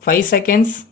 5 seconds.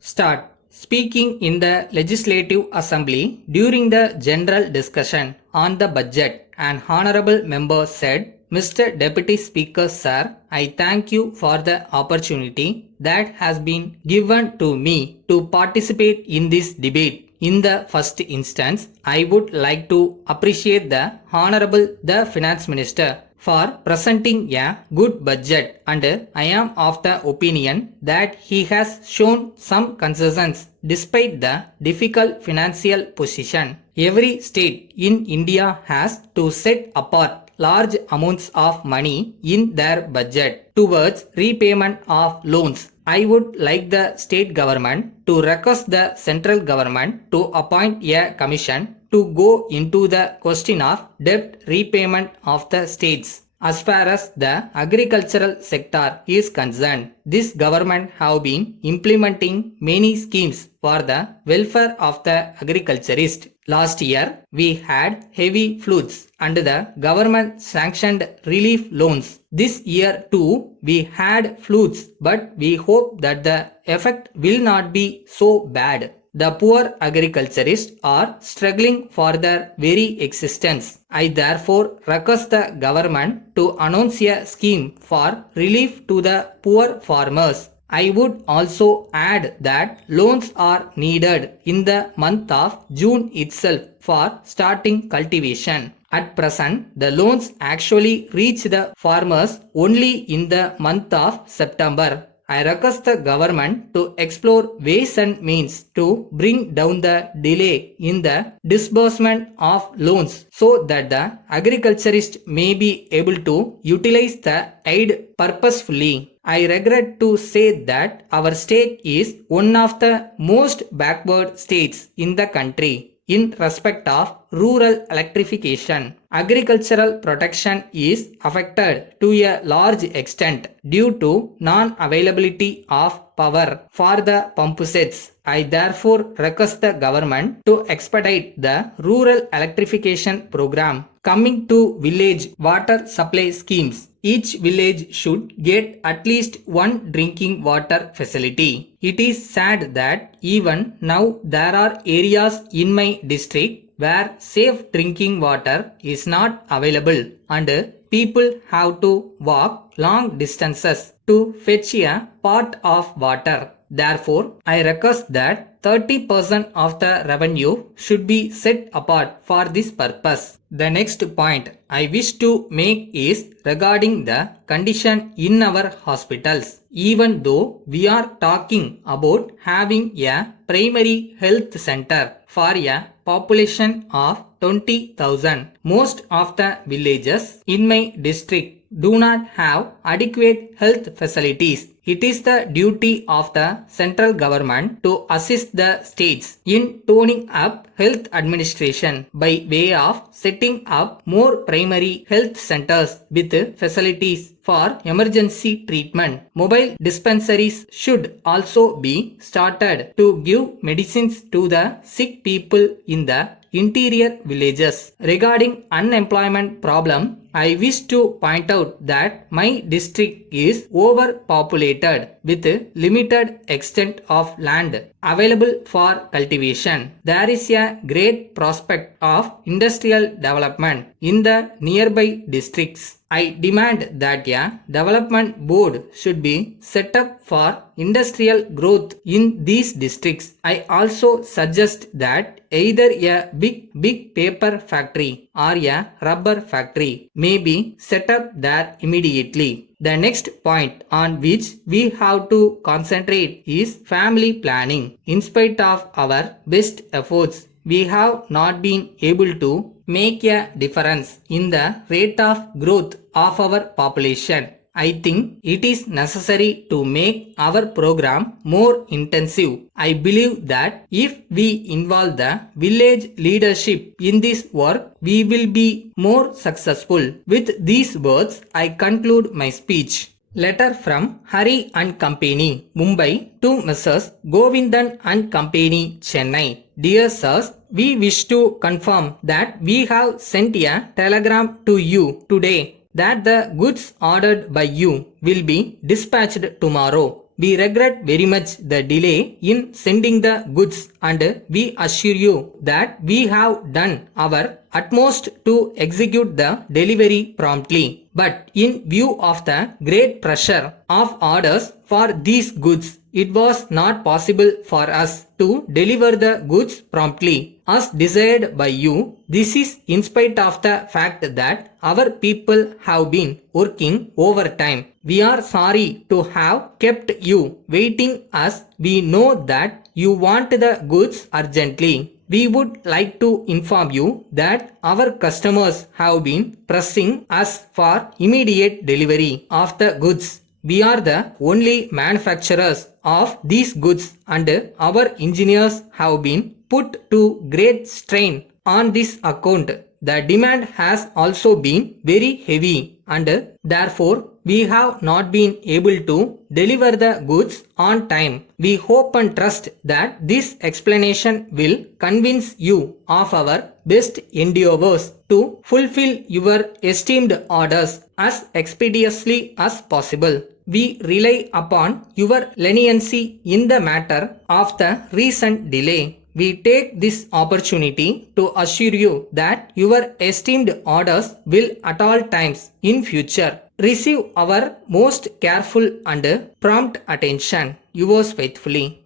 Start. Speaking in the Legislative Assembly during the general discussion on the budget, an honorable member said, Mr. Deputy Speaker, sir, I thank you for the opportunity that has been given to me to participate in this debate. In the first instance, I would like to appreciate the Honorable the Finance Minister for presenting a good budget, and I am of the opinion that he has shown some concessions despite the difficult financial position. Every state in India has to set apart large amounts of money in their budget towards repayment of loans. I would like the state government to request the central government to appoint a commission to go into the question of debt repayment of the states. As far as the agricultural sector is concerned, this government have been implementing many schemes for the welfare of the agriculturist. Last year, we had heavy floods and the government sanctioned relief loans. This year too, we had floods, but we hope that the effect will not be so bad. The poor agriculturists are struggling for their very existence. I therefore request the government to announce a scheme for relief to the poor farmers. I would also add that loans are needed in the month of June itself for starting cultivation. At present, the loans actually reach the farmers only in the month of September. I request the government to explore ways and means to bring down the delay in the disbursement of loans so that the agriculturist may be able to utilize the aid purposefully. I regret to say that our state is one of the most backward states in the country in respect of rural electrification. Agricultural protection is affected to a large extent due to non-availability of power for the pump sets. I therefore request the government to expedite the rural electrification program. Coming to village water supply schemes, each village should get at least one drinking water facility. It is sad that even now there are areas in my district where safe drinking water is not available and people have to walk long distances to fetch a pot of water. Therefore, I request that 30% of the revenue should be set apart for this purpose. The next point I wish to make is regarding the condition in our hospitals. Even though we are talking about having a primary health center for a population of 20,000, most of the villages in my district do not have adequate health facilities. It is the duty of the central government to assist the states in toning up health administration by way of setting up more primary health centers with facilities for emergency treatment. Mobile dispensaries should also be started to give medicines to the sick people in the interior villages. Regarding unemployment problem, I wish to point out that my district is overpopulated with limited extent of land available for cultivation. There is a great prospect of industrial development in the nearby districts. I demand that a development board should be set up for industrial growth in these districts. I also suggest that either a big paper factory or a rubber factory may be set up there immediately. The next point on which we have to concentrate is family planning. In spite of our best efforts, we have not been able to make a difference in the rate of growth of our population. I think it is necessary to make our program more intensive. I believe that if we involve the village leadership in this work, we will be more successful. With these words, I conclude my speech. Letter from Hari and Company, Mumbai to Messrs. Govindan and Company, Chennai. Dear Sirs, we wish to confirm that we have sent a telegram to you today that the goods ordered by you will be dispatched tomorrow. We regret very much the delay in sending the goods and we assure you that we have done our utmost to execute the delivery promptly. But in view of the great pressure of orders for these goods, it was not possible for us to deliver the goods promptly as desired by you. This is in spite of the fact that our people have been working overtime. We are sorry to have kept you waiting as we know that you want the goods urgently. We would like to inform you that our customers have been pressing us for immediate delivery of the goods. We are the only manufacturers of these goods and our engineers have been put to great strain on this account. The demand has also been very heavy and therefore we have not been able to deliver the goods on time. We hope and trust that this explanation will convince you of our best endeavors to fulfill your esteemed orders as expeditiously as possible. We rely upon your leniency in the matter of the recent delay. We take this opportunity to assure you that your esteemed orders will at all times in future receive our most careful and prompt attention. Yours faithfully.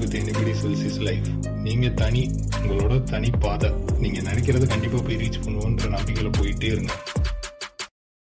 with anybody else's life. நீங்க தனி, உங்களோட தனி பாதை. நீங்க நினைக்கிறத கண்டிப்பா போய் reach பண்ணுவோன்ற நம்பிக்கையில போயிட்டே இருங்க.